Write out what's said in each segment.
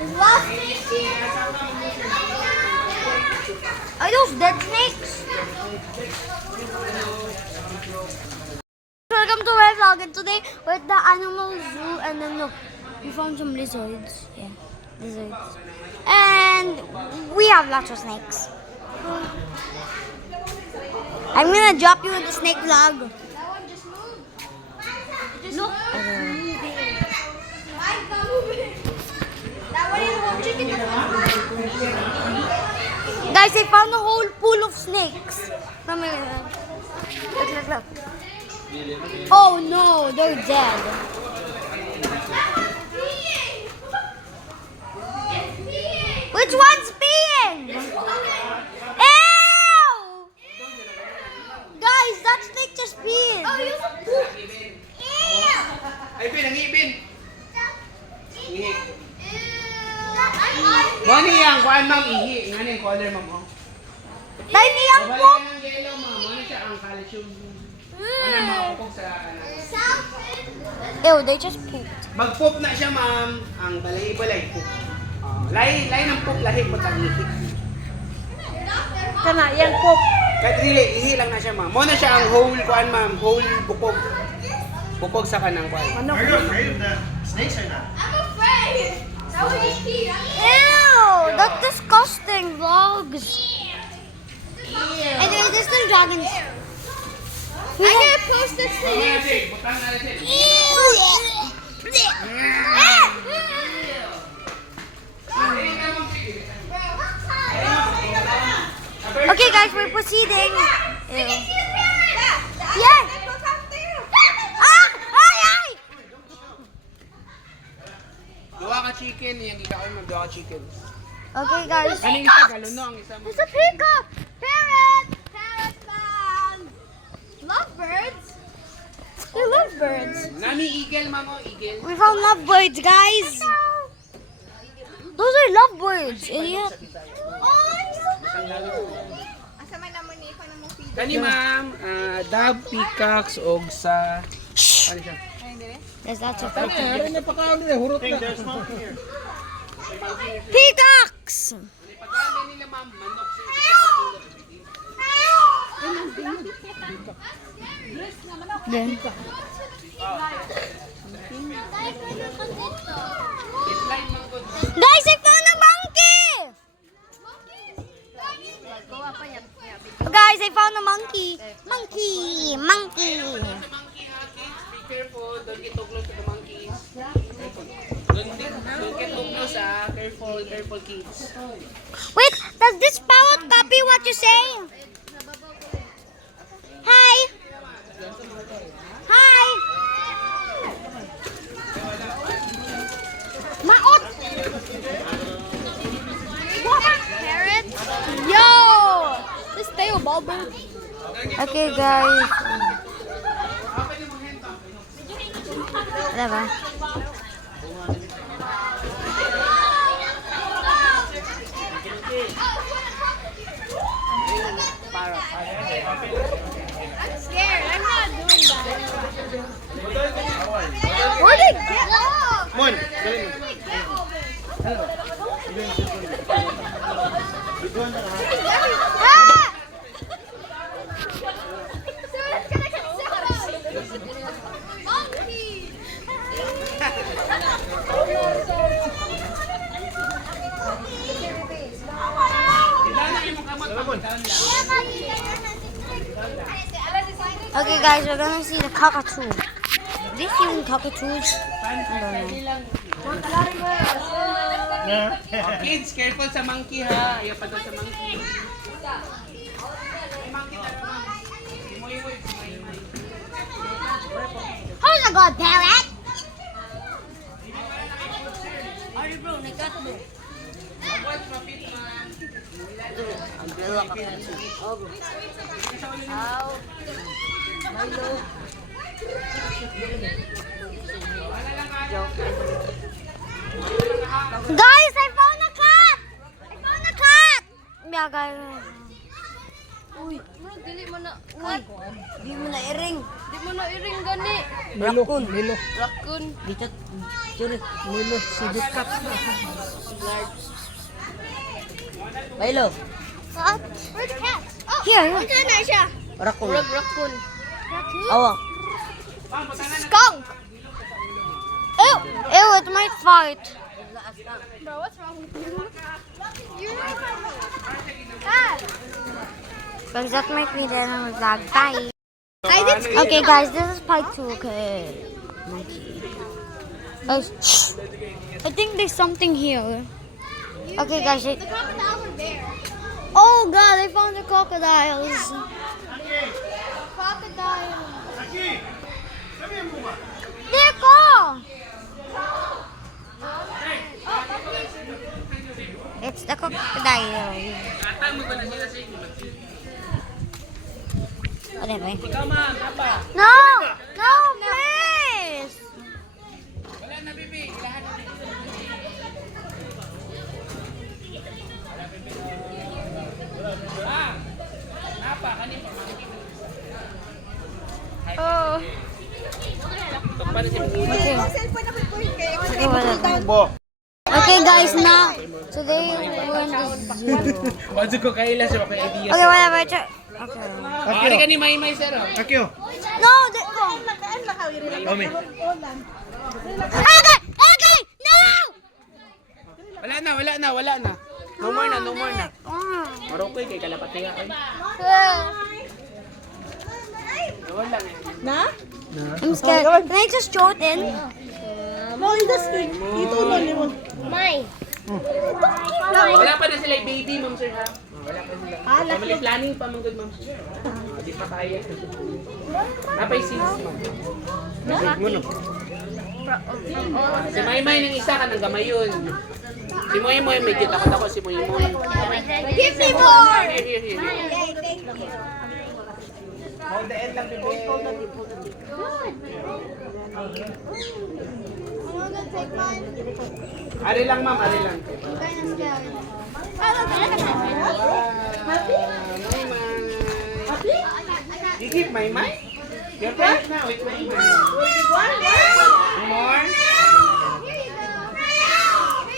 Are those dead snakes? Welcome to my vlog, and today we're at the animal zoo, and then look, we found some lizards. Yeah, lizards. And we have lots of snakes. I'm gonna drop you in the snake vlog. That one just moved. Look. That one is a whole chicken. Guys, I found a whole pool of snakes. Come here. Look. Oh no, they're dead. Which one's peeing? Ew! Guys, that snake just peed. Oh, you have poop. Ay, Bin, ang ibin. Ihi. Ew. Mani yang kuan ma'am ihi. Ngani yung color ma'am oh. Tiny ang Balik poop. ng yellow ma'am. Ano siya ang calcium? Ano makapog sa ano? Ew, they just pooped. Mag-poop na siya ma'am. Ang balay-balay poop. Lahi ng poop lahi po tang ihi. Kana, yan poop. Kahit dili ihi lang na siya ma'am. Mo na siya ang whole kuan ma'am. Whole bukog. Bukog sa kanang kuan. Are you afraid of the snakes or not? I'm afraid. That one just peed. Ew, that's disgusting, vlogs. Anyway, there's still dragons. I'm gonna post this to you. Butang na natin. Okay, guys, we're proceeding. Ew. Yes. Ah! Ay! Duwa ka chicken. Yang gikaon mo duwa ka chicken. Okay, guys. Kaning isa galuno ang isa mo. There's a peacock! Parrot. Parrot man. Lovebirds. We love birds. Nani eagle ma'am oh, eagle. We found lovebirds, guys. Those are lovebirds, idiot. Oh, it's so cute. Asa man naman ni ko nang feed. Kani ma'am, dove, peacocks, og sa... Ano siya? There's lots of Tama, harin na pakaon nila, hurot na. peacocks. Pagkain nila ma'am, manok sa Then. Guys, I found a monkey! Guys, I found a monkey. Monkey. monkey ha, kids, be careful, don't get too close to the monkeys. Don't get too close careful kids. Wait, does this parrot copy what you say? Hi. Hi. Maot. Parrot. Yo. This tail bobber. Okay, guys. Whatever. I'm scared. I'm not doing that. Where'd it get? Mon, dali mo. Ah! Monkey. Idana yung kamot ma'am. Okay, guys, we're gonna see the cockatoo. These even cockatoos? I don't know. Kids, careful sa monkey ha. Ayaw pa daw sa monkey. Who's a good parrot? Guys, I found a cat! I found a cat! Yeah, guys. murag dili mo na cut. Di mo na iring. Di mo na iring gani. Raccoon. Raccoon. Dito, sure. Milo, si Discap. Milo. Cut. Where's the cat? Oh, Here. ito na siya. Raccoon. Murag raccoon. Raccoon? Awa. Skunk. Ew, ew, it might fight. Bro, what's wrong with you? You're cat. Guys, that might be the end of the vlog. Bye. I did. Okay, guys, this is part 2. Okay. Monkey. Guys, I think there's something here. Okay, guys. The crocodile were there. Oh, God, I found the crocodiles. Crocodile. There go. It's the crocodile. Whatever. Ikaw ma'am, apa? No! No, please! Wala na, bibi. Ilahan na. Ah! Apa? Kanin pa, ma'am. Oh. Tok pa na siya mag-ulo. Okay. Cellphone ako po kay. Okay, wala. Okay, guys, now, today we're in the zoo. Wala ko kaila siya, kay idea. Okay, whatever. Okay. Ari ka ni Maymay, sir. Oh. Akio. No, go. Omi. Okay, okay, no! Wala na. No more na. Oh. Marokoy kay kalapatiya kay. Gawal lang eh. I'm scared. Can I just throw it in? Mine. Wala pa na sila baby, ma'am sir ha. Wala pa sila. Family planning pa mong good ma'am sir. Di pa kaya. Napay sis ma'am. Si Maymay ng isa ka ng gamayon. Si Moy medyo takot ako si Moy. Give me more. Here. Yay, thank you. Hold the end lang, bebe. I'm gonna take mine. Ari lang ma'am, ari lang. Kinda scared. Oh, look, Happy? Maymay. You keep Maymay? You're friends now with Maymay. More?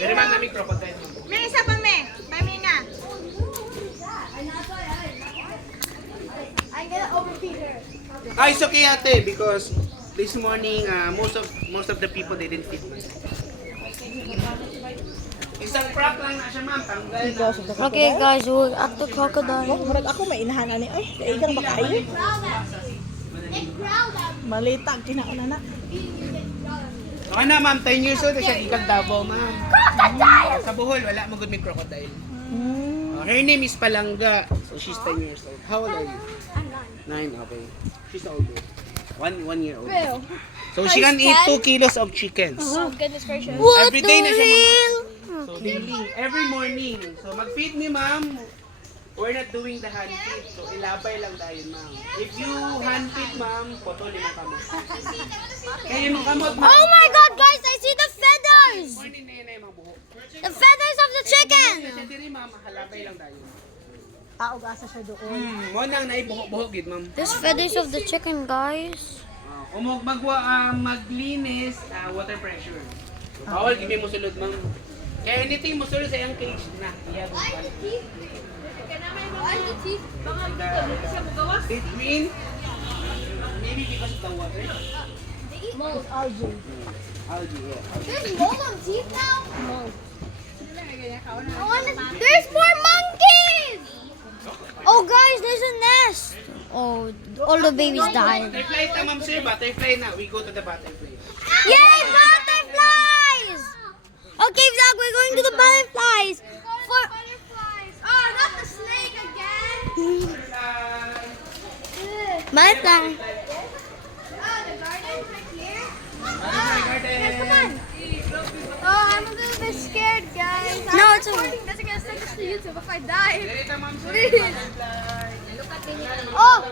Dari man namin crocodile. May isa pa, me. Mami nga. I'm gonna overfeed her. It's okay ate because this morning most of the people they didn't feed me. Isang crack lang na siya ma'am, tanggal na. Okay, guys, we're at the crocodile. Murag ako may inahanan ni ay kaigang ba kayo? It growled at me. Malitag kinauna na. Okay na ma'am, 10 years old na siya, ikag Davao ma'am. Crocodile! Sa Bohol, wala mo good may crocodile. Her name is Palangga, so she's 10 years old. How old are you? I'm 9, okay. She's older. 1 year old. Real. So she can eat 2 kilos of chickens. Oh, goodness gracious. What Every the day na siya hell? So daily, every morning. So mag-feed me ma'am. We're not doing the hand feed. So ilabay lang dahil ma'am. If you hand feed ma'am, potol yung kamot. Kaya yung kamot ma'am. Oh my God, guys, I see the feathers! Morning na yun na yung mga buhok. The feathers of the chicken! Kasi diri ma'am, halabay lang dahil. Taog asa siya doon. Mo nang naibuhok-buhok gid ma'am. There's feathers of the chicken, guys. Kung maglinis, water pressure. So, bawal gimi mo sulod ma'am. Kaya anything mo sulod sa iyang cage na. Iyan. Between, maybe because of the water. Algae. Algae, yeah. There's mold on teeth now? There's more monkeys! Oh, guys, there's a nest. Oh, all the babies died. Butterfly na ma'am sir, butterfly na. We go to the butterfly. Yay, butterflies! Okay, Zach, we're going to the butterflies. For Butterflies. Oh, not the snake again! butterfly. Oh, the garden right here? Butterfly garden. Come on. Oh, I'm a little bit scared, guys. No, I'm it's okay. recording this. I'm gonna send this to YouTube if I die. Dito ma'am sir, Please. butterfly. Oh,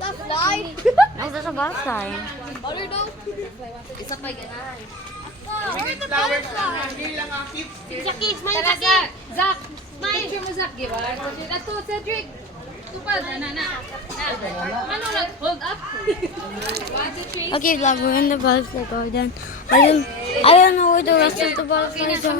the fly. Oh, there's a butterfly. Butter though? Isa pa ganahan. Oh, With where's the flowers butterfly? lang. Here lang ang kids. Zach, smile, Tara, Zach! Zach! Picture mo, Zach, di ba? Ito, Cedric! Okay, vlog, we're in the butterfly garden. I don't know where the rest of the butterflies are.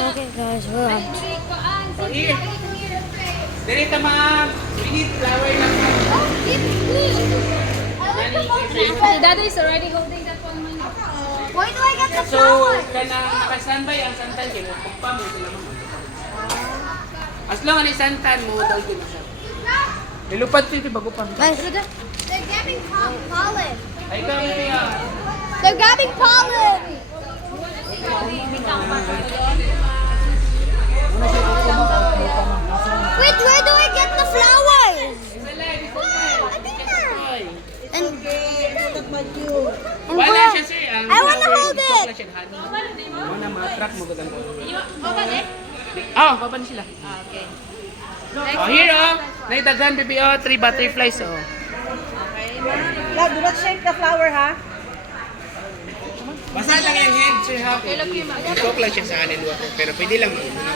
Okay guys, we're out. So, here. Direta, ma'am. We need flower lang, ma'am. Dada is already holding that one. Why do I get the So, flower? kanang nakasanbay ang santan kay mo pagpa mo sila ma'am. As long as santan mo daw din siya. Nilupad ko ito bago pa. Guys, They're grabbing pollen. Ay kami niya. They're grabbing pollen. wait, where do I get the flowers? And Wala kuya, siya sir. I wanna hold it. Wala siya honey. Wala ma-attract mo gagan. Oh, baban sila. Okay. Oh, here oh. Naitagan baby oh, 3 butterflies oh. Love, do not shake the flower, ha? Basta lang yung head sir ha. Ito lang siya sa kanin water pero pwede lang mag-unaw.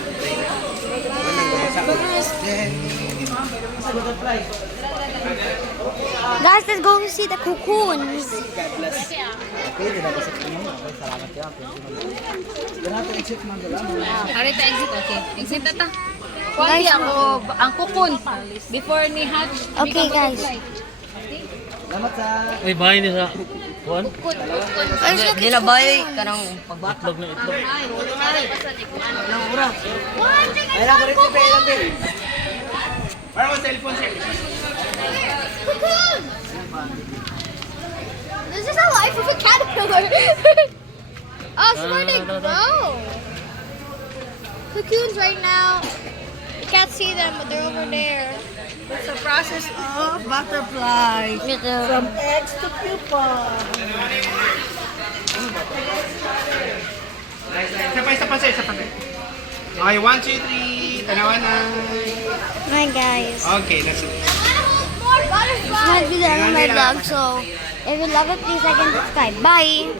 Guys, let's go see the cocoons. Arita exit, okay. Exit na ta. Kuwagi ang kukun. Before ni hatch. Okay guys. Ay, bahay niya sa kuwan. Guys, look, Hindi na bahay ka ng pagbatlog ng itlog. Para mo cellphone sir. Cocoon! This is the life of a caterpillar. Oh, it's where they grow. Cocoons right now. You can't see them, but they're over there. It's a process of butterfly. From eggs to pupa. Isa pa sir, isa pa sir. Okay, 1, 2, 3, tanawan na. Hi guys. Okay, that's it. More butterflies. This might be the end of my vlog, so if you love it, please like and subscribe. Bye.